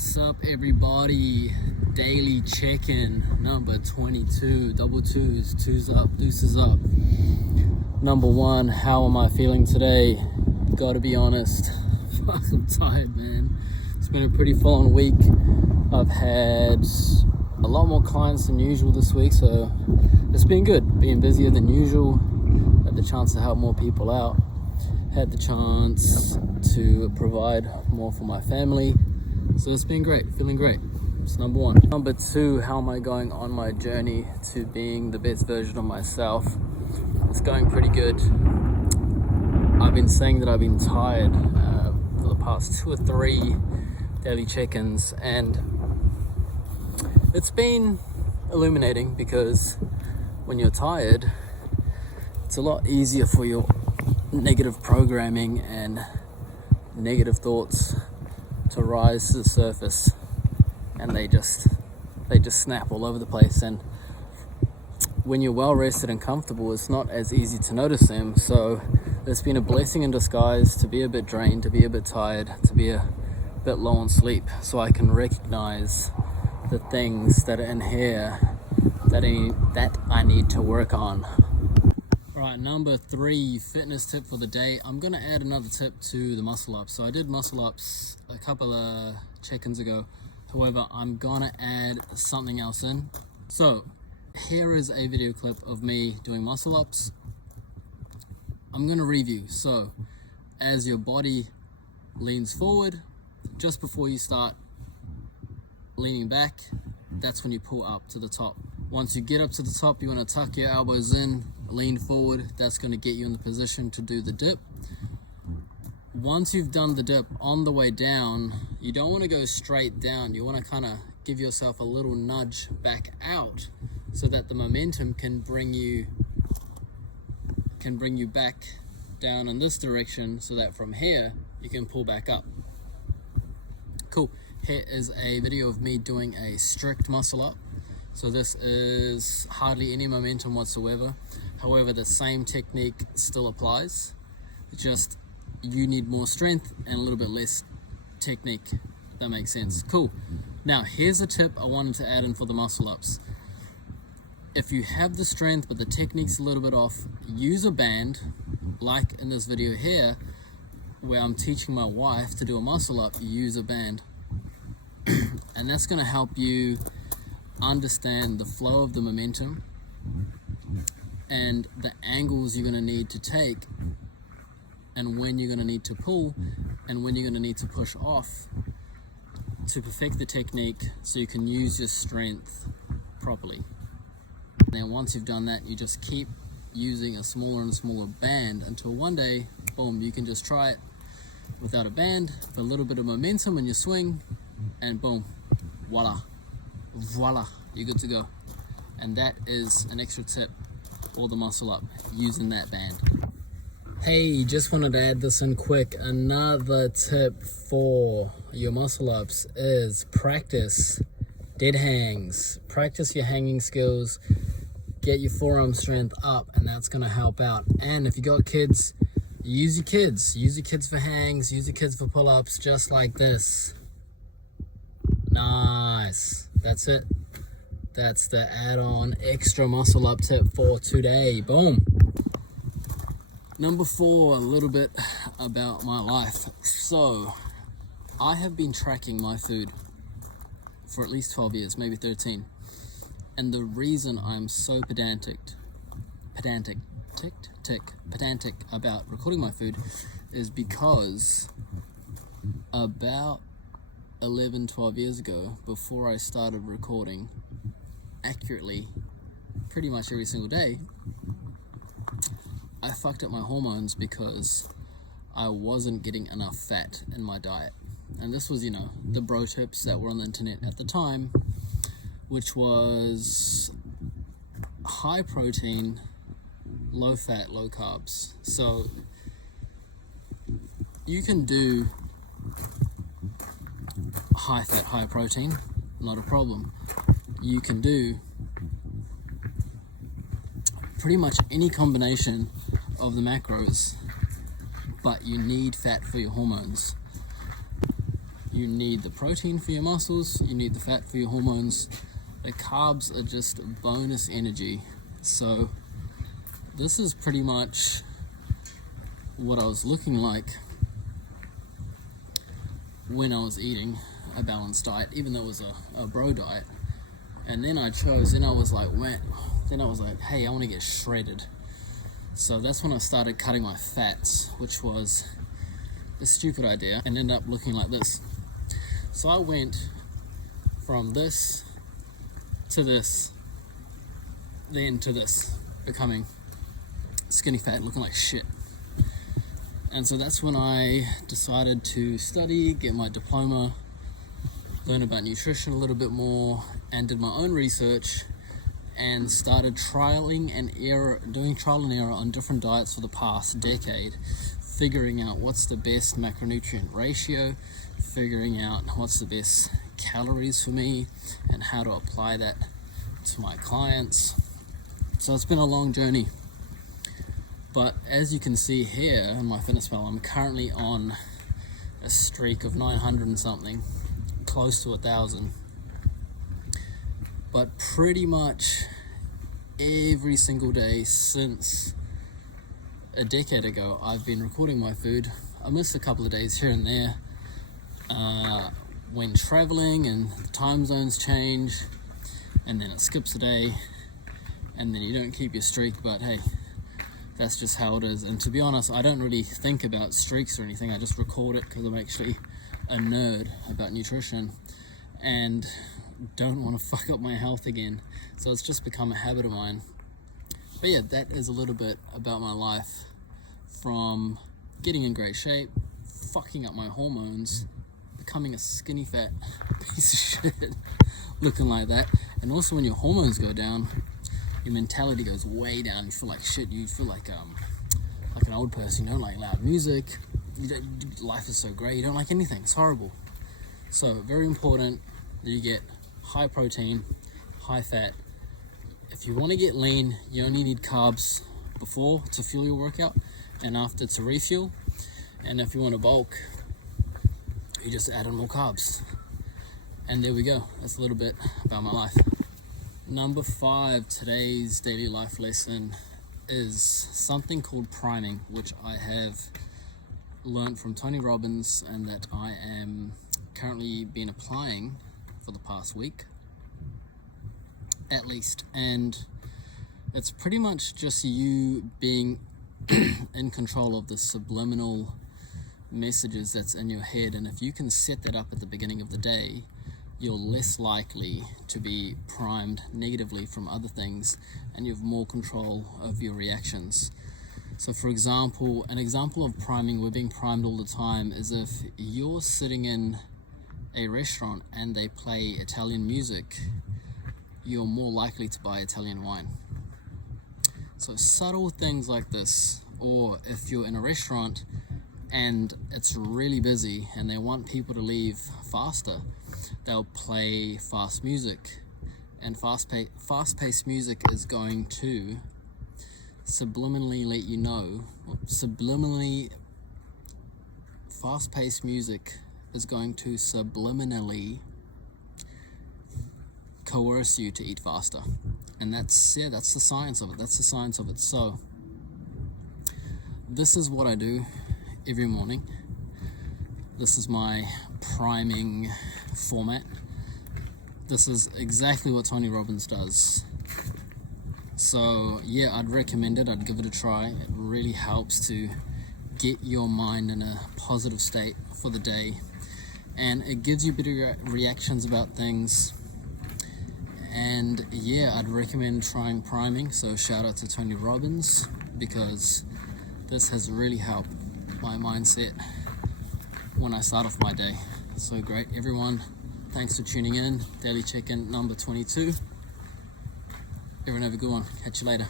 What's up, everybody? Daily check-in number 22. Double twos, twos up, deuces up. Number one, how am I feeling today? Gotta be honest, I'm tired, man. It's been a pretty full-on week. I've had a lot more clients than usual this week, so it's been good. Being busier than usual. Had the chance to help more people out. Had the chance to provide more for my family. So it's been great, feeling great. It's number one. Number two, how am I going on my journey to being the best version of myself? It's going pretty good. I've been saying that I've been tired for the past 2 or 3 daily check-ins, and it's been illuminating because when you're tired, it's a lot easier for your negative programming and negative thoughts to rise to the surface, and they just snap all over the place. And when you're well rested and comfortable, it's not as easy to notice them. So it's been a blessing in disguise to be a bit drained, to be a bit tired, to be a bit low on sleep, so I can recognize the things that are in here that I need to work on. Right, number 3, fitness tip for the day. I'm gonna add another tip to the muscle ups. So I did muscle ups a couple of check-ins ago. However, I'm gonna add something else in. So here is a video clip of me doing muscle ups. I'm gonna review. So as your body leans forward, just before you start leaning back, that's when you pull up to the top. Once you get up to the top, you wanna tuck your elbows in, lean forward. That's going to get you in the position to do the dip. Once you've done the dip, on the way down, you don't want to go straight down. You want to kind of give yourself a little nudge back out so that the momentum can bring you back down in this direction, so that from here you can pull back up. Cool. Here is a video of me doing a strict muscle up. So this is hardly any momentum whatsoever. However, the same technique still applies. Just you need more strength and a little bit less technique. If that makes sense. Cool. Now here's a tip I wanted to add in for the muscle ups. If you have the strength but the technique's a little bit off, use a band, like in this video here, where I'm teaching my wife to do a muscle up. You use a band, and that's going to help you understand the flow of the momentum and the angles you're going to need to take, and when you're going to need to pull and when you're going to need to push off to perfect the technique so you can use your strength properly. Now once you've done that, you just keep using a smaller and smaller band until one day, boom, you can just try it without a band, with a little bit of momentum in your swing, and boom, voila, you're good to go. And that is an extra tip for the muscle up, using that band. Hey, just wanted to add this in quick. Another tip for your muscle ups is practice dead hangs. Practice your hanging skills, get your forearm strength up, and that's going to help out. And if you got kids, use your kids for hangs, use your kids for pull-ups, just like this. Nice. That's it. That's the add-on extra muscle up tip for today. Boom. Number 4, a little bit about my life. So I have been tracking my food for at least 12 years, maybe 13. And the reason I'm so pedantic about recording my food is because about 11-12 years ago, before I started recording accurately pretty much every single day, I fucked up my hormones because I wasn't getting enough fat in my diet. And this was, the bro tips that were on the internet at the time, which was high protein, low fat, low carbs. So you can do high fat, high protein, not a problem. You can do pretty much any combination of the macros, but you need fat for your hormones. You need the protein for your muscles, you need the fat for your hormones. The carbs are just bonus energy. So this is pretty much what I was looking like when I was eating a balanced diet, even though it was a bro diet. And then I was like, hey, I want to get shredded. So that's when I started cutting my fats, which was a stupid idea, and ended up looking like this. So I went from this to this, then to this, becoming skinny fat, looking like shit. And so that's when I decided to study, get my diploma, learn about nutrition a little bit more, and did my own research and started doing trial and error on different diets for the past decade, figuring out what's the best macronutrient ratio, figuring out what's the best calories for me, and how to apply that to my clients. So it's been a long journey. But as you can see here in my FitnessPal, I'm currently on a streak of 900 and something, close to 1,000. But pretty much every single day since a decade ago, I've been recording my food. I missed a couple of days here and there when traveling and the time zones change, and then it skips a day, and then you don't keep your streak, but hey, that's just how it is. And to be honest, I don't really think about streaks or anything. I just record it because I'm actually a nerd about nutrition and don't want to fuck up my health again. So it's just become a habit of mine. But yeah, that is a little bit about my life, from getting in great shape, fucking up my hormones, becoming a skinny fat piece of shit, looking like that. And also when your hormones go down, your mentality goes way down. You feel like shit. You feel like an old person. You don't like loud music. Life is so great. You don't like anything. It's horrible. So very important that you get high protein, high fat. If you want to get lean, you only need carbs before to fuel your workout and after to refuel. And if you want to bulk, you just add in more carbs. And there we go. That's a little bit about my life. Number 5, today's daily life lesson is something called priming, which I have learned from Tony Robbins and that I am currently been applying for the past week at least. And it's pretty much just you being in control of the subliminal messages that's in your head. And if you can set that up at the beginning of the day, you're less likely to be primed negatively from other things, and you have more control of your reactions. So for example, an example of priming, we're being primed all the time, is if you're sitting in a restaurant and they play Italian music, you're more likely to buy Italian wine. So subtle things like this. Or if you're in a restaurant and it's really busy and they want people to leave faster, they'll play fast music. And fast-paced music is going to subliminally let you know, fast-paced music is going to subliminally coerce you to eat faster. And that's the science of it. So this is what I do every morning. This is my priming format. This is exactly what Tony Robbins does. So yeah, I'd recommend it. I'd give it a try. It really helps to get your mind in a positive state for the day, and it gives you better reactions about things. And yeah, I'd recommend trying priming. So shout out to Tony Robbins, because this has really helped my mindset when I start off my day. So great, everyone. Thanks for tuning in. Daily check-in number 22. Everyone have a good one. Catch you later.